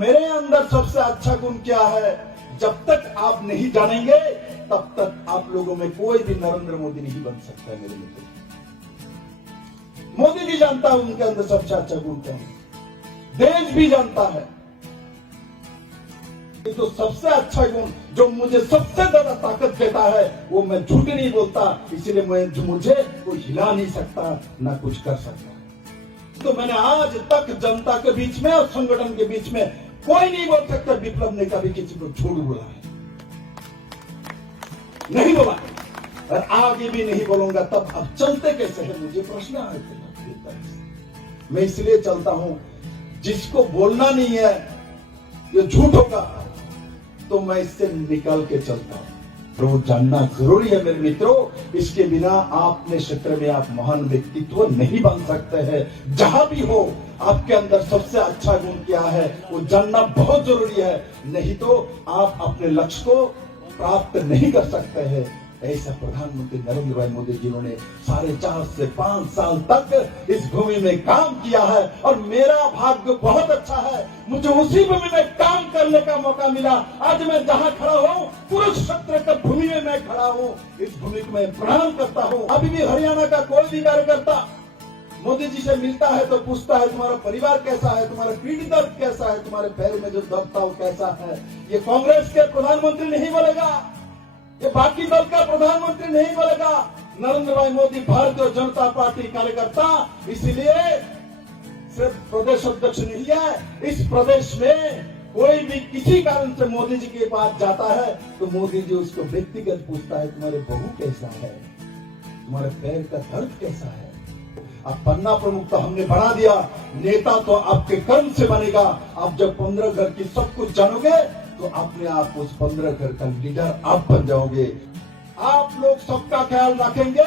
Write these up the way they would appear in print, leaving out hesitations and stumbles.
मेरे अंदर सबसे अच्छा गुण क्या है, जब तक आप नहीं जानेंगे तब तक आप लोगों में कोई भी नरेंद्र मोदी नहीं बन सकता है। मेरे मित्र, मोदी भी जानता है उनके अंदर सबसे अच्छा गुण क्या है, देश भी जानता है। तो सबसे अच्छा गुण जो मुझे सबसे ज्यादा ताकत देता है वो मैं झूठ नहीं बोलता, इसलिए मुझे कोई हिला नहीं सकता, ना कुछ कर सकता। तो मैंने आज तक जनता के बीच में और संगठन के बीच में कोई नहीं बोल सकता विप्लव ने कभी किसी को झूठ बोला है, नहीं बोला और आगे भी नहीं बोलूंगा। तब अब चलते कैसे हैं, मुझे प्रश्न आए। मैं इसलिए चलता हूं, जिसको बोलना नहीं है ये झूठ होगा तो मैं इससे निकल के चलता हूं। तो वो जानना जरूरी है मेरे मित्रों, इसके बिना अपने क्षेत्र में आप महान व्यक्तित्व नहीं बन सकते हैं। जहां भी हो आपके अंदर सबसे अच्छा गुण क्या है वो जानना बहुत जरूरी है, नहीं तो आप अपने लक्ष्य को प्राप्त नहीं कर सकते हैं। ऐसा प्रधानमंत्री नरेंद्र भाई मोदी जिन्होंने 4.5 से 5 साल तक इस भूमि में काम किया है और मेरा भाग्य बहुत अच्छा है, मुझे उसी भूमि में काम करने का मौका मिला। आज मैं जहां खड़ा हूं कुरुक्षेत्र की भूमि में मैं खड़ा हूं, इस भूमि को मैं प्रणाम करता हूं। अभी भी हरियाणा का कोई भी कार्यकर्ता मोदी जी से मिलता है तो पूछता है तुम्हारा परिवार कैसा है, तुम्हारा पीठ दर्द कैसा है, तुम्हारे पैर में जो दर्द था वो कैसा है। ये कांग्रेस के प्रधानमंत्री नहीं बोलेगा, ये बाकी दल का प्रधानमंत्री नहीं बोलेगा, नरेंद्र भाई मोदी भारतीय जनता पार्टी कार्यकर्ता। इसलिए सिर्फ प्रदेश अध्यक्ष नहीं है, इस प्रदेश में कोई भी किसी कारण से मोदी जी के पास जाता है तो मोदी जी उसको व्यक्तिगत पूछता है तुम्हारे बहू कैसा है, तुम्हारे पैर का दर्द कैसा है। अब पन्ना प्रमुख तो हमने बना दिया, नेता तो आपके कर्म से बनेगा। आप जब 15 घर की सब कुछ जानोगे तो अपने आप उस 15 घर का लीडर आप बन जाओगे। आप लोग सबका ख्याल रखेंगे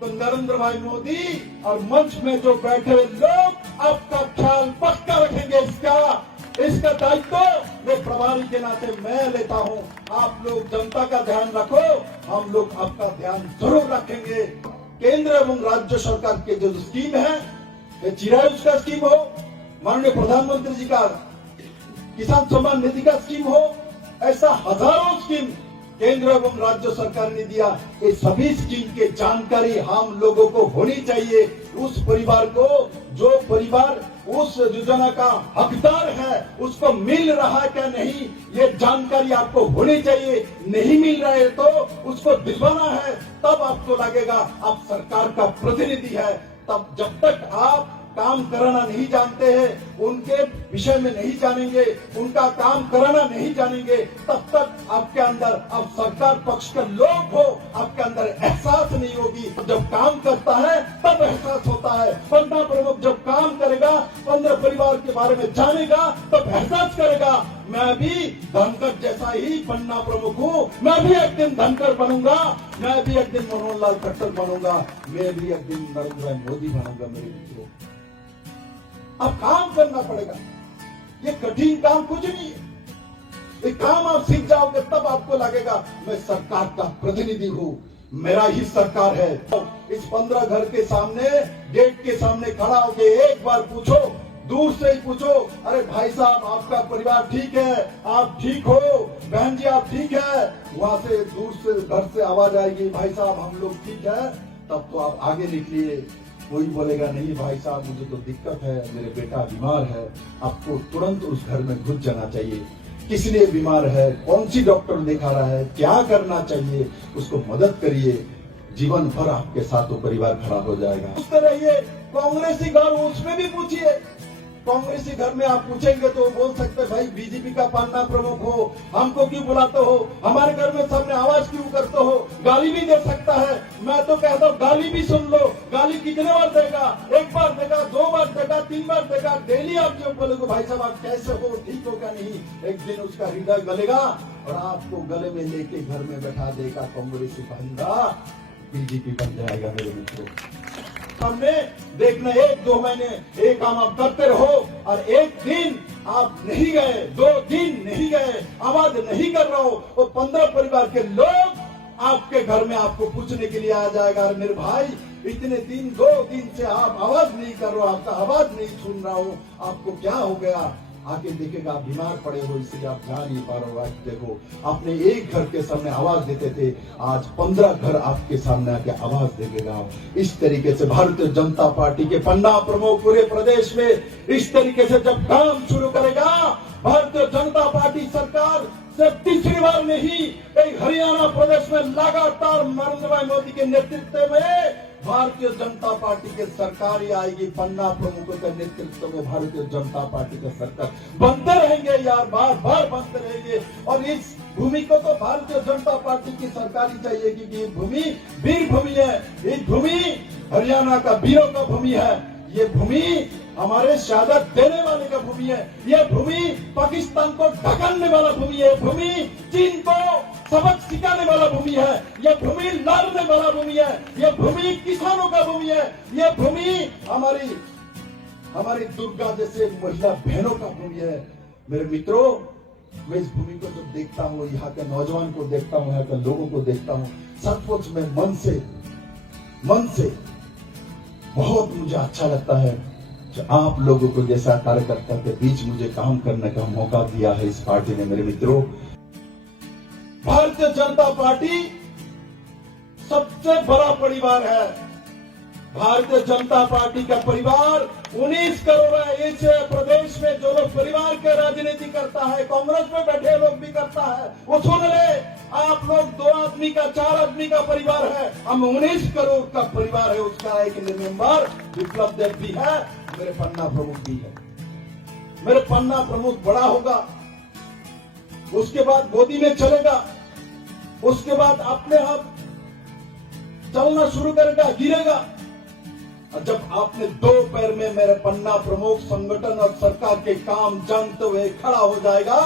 तो नरेंद्र भाई मोदी और मंच में जो बैठे हुए लोग आपका ख्याल पक्का रखेंगे। इसका दायित्व मैं प्रभारी के नाते मैं लेता हूं। आप लोग जनता का ध्यान रखो, हम लोग आपका ध्यान जरूर रखेंगे। केंद्र एवं राज्य सरकार के जो स्कीम है, चिरायु का स्कीम हो, माननीय प्रधानमंत्री जी का किसान सम्मान निधि का स्कीम हो, ऐसा हजारों स्कीम केंद्र एवं राज्य सरकार ने दिया। ये सभी स्कीम की जानकारी हम लोगों को होनी चाहिए। उस परिवार को, जो परिवार उस योजना का हकदार है, उसको मिल रहा है क्या नहीं, ये जानकारी आपको होनी चाहिए। नहीं मिल रहा है तो उसको दिलवाना है, तब आपको लगेगा आप सरकार का प्रतिनिधि है। तब जब तक आप काम कराना नहीं जानते हैं, उनके विषय में नहीं जानेंगे, उनका काम कराना नहीं जानेंगे, तब तक आपके अंदर, आप सरकार पक्ष के लोग हो, आपके अंदर एहसास नहीं होगी। जब काम करता है तब एहसास होता है। पन्ना प्रमुख जब काम करेगा, 15 परिवार के बारे में जानेगा, तब एहसास करेगा मैं भी धनकर जैसा ही पन्ना प्रमुख हूँ, मैं भी एक दिन धनकर बनूंगा, मैं भी एक दिन मनोहर लाल खट्टर बनूंगा, मैं भी एक दिन नरेंद्र भाई मोदी बनूंगा। मेरे मित्रों, अब काम करना पड़ेगा, ये कठिन काम कुछ नहीं है। ये काम आप सीख जाओगे तब आपको लगेगा मैं सरकार का प्रतिनिधि हूँ, मेरा ही सरकार है। इस 15 घर के सामने, गेट के सामने खड़ा होके एक बार पूछो, दूर से ही पूछो, अरे भाई साहब आपका परिवार ठीक है, आप ठीक हो, बहन जी आप ठीक है। वहां से दूर से घर से आवाज आएगी भाई साहब हम लोग ठीक है, तब तो आप आगे निकलिए। कोई बोलेगा नहीं भाई साहब मुझे तो दिक्कत है, मेरे बेटा बीमार है, आपको तुरंत उस घर में घुस जाना चाहिए। किस लिए बीमार है, कौन सी डॉक्टर दिखा रहा है, क्या करना चाहिए, उसको मदद करिए। जीवन भर आपके साथ वो परिवार खड़ा हो जाएगा। उस तरह ये कांग्रेसी घर, उसमें भी पूछिए, कांग्रेसी घर में आप पूछेंगे तो बोल सकते भाई बीजेपी का पन्ना प्रमुख हो, हमको क्यों बुलाते हो, हमारे घर में सबने आवाज क्यों करते हो, गाली भी दे सकता है। मैं तो कहता हूँ गाली भी सुन लो। गाली कितने बार देगा, एक बार देगा, 2 बार देगा, 3 बार देगा, डेली आप जो बोलोगे भाई साहब आप कैसे हो, ठीक हो क्या नहीं, एक दिन उसका हृदय गलेगा और आपको गले में लेके घर में बैठा देगा कांग्रेसी बंदा, बीजेपी बन जाएगा। मेरे मित्रों, हमने देखना 1-2 महीने एक काम आप करते रहो और एक दिन आप नहीं गए, 2 दिन नहीं गए, आवाज नहीं कर रहा हो, वो 15 परिवार के लोग आपके घर में आपको पूछने के लिए आ जाएगा, मेरे भाई इतने दिन 2 दिन से आप आवाज नहीं कर रहे हो, आपका आवाज नहीं सुन रहा हूँ, आपको क्या हो गया। आके देखेगा आप बीमार पड़े हो इसलिए आप जा नहीं पा रहे हो। आज देखो आपने एक घर के सामने आवाज देते थे, आज 15 घर आपके सामने आके आवाज देगा। इस तरीके से भारतीय जनता पार्टी के पन्ना प्रमुख पूरे प्रदेश में इस तरीके से जब काम शुरू करेगा, भारतीय जनता पार्टी सरकार से तीसरी बार नहीं हरियाणा प्रदेश में लगातार नरेंद्र भाई मोदी के नेतृत्व में भारतीय जनता पार्टी की सरकार ही आएगी। पन्ना प्रमुखों के नेतृत्व में भारतीय जनता पार्टी का सरकार बनते रहेंगे यार, बार बार बनते रहेंगे। और इस भूमि को तो भारतीय जनता पार्टी की सरकार ही चाहिए क्योंकि ये भूमि वीर भूमि है, ये भूमि हरियाणा का वीरों का भूमि है, ये भूमि हमारे शहादत देने वाले का भूमि है, ये भूमि पाकिस्तान को ढकलने वाला भूमि है, भूमि चीन को सबक सिखाने वाला भूमि है, यह भूमि लड़ने वाला भूमि है, यह भूमि किसानों का भूमि है, यह भूमि हमारी दुर्गा जैसे महिला बहनों का भूमि है। मेरे मित्रों, मैं इस भूमि को जब देखता हूँ, यहाँ के नौजवान को देखता हूँ, यहाँ के लोगों को देखता हूँ, सचमुच में मन से बहुत मुझे अच्छा लगता है कि आप लोगों को जैसा कार्यकर्ता के बीच मुझे काम करने का मौका दिया है इस पार्टी ने। मेरे मित्रों, भारतीय जनता पार्टी सबसे बड़ा परिवार है। भारतीय जनता पार्टी का परिवार 19 करोड़ है। इस प्रदेश में जो लोग परिवार के राजनीति करता है, कांग्रेस में बैठे लोग भी करता है, वो सुन ले, आप लोग 2 आदमी का 4 आदमी का परिवार है, हम 19 करोड़ का परिवार है। उसका एक मेंबर विप्लव देव भी है, मेरे पन्ना प्रमुख भी है। मेरे पन्ना प्रमुख बड़ा होगा, उसके बाद गोदी में चलेगा, उसके बाद अपने आप चलना शुरू करेगा, गिरेगा। और जब आपने 2 पैर में मेरे पन्ना प्रमुख संगठन और सरकार के काम जानते हुए खड़ा हो जाएगा,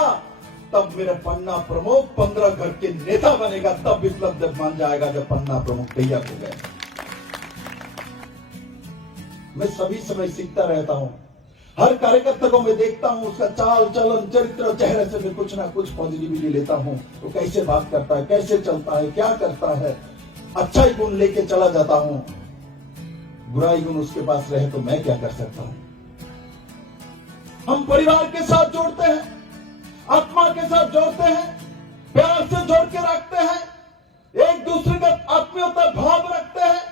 तब मेरे पन्ना प्रमुख 15 घर के नेता बनेगा, तब विप्लव देव मान जाएगा जब पन्ना प्रमुख तैयार हो गए। मैं सभी समय सीखता रहता हूं, हर कार्यकर्ता को मैं देखता हूं, उसका चाल चलन चरित्र चेहरे से मैं कुछ ना कुछ पॉजिटिविटी लेता हूं। वो कैसे बात करता है, कैसे चलता है, क्या करता है, अच्छा ही गुण लेके चला जाता हूं। बुराई गुण उसके पास रहे तो मैं क्या कर सकता हूं। हम परिवार के साथ जोड़ते हैं, आत्मा के साथ जोड़ते हैं, प्यार से जोड़ के रखते हैं, एक दूसरे का आत्मीयता भाव रखते हैं।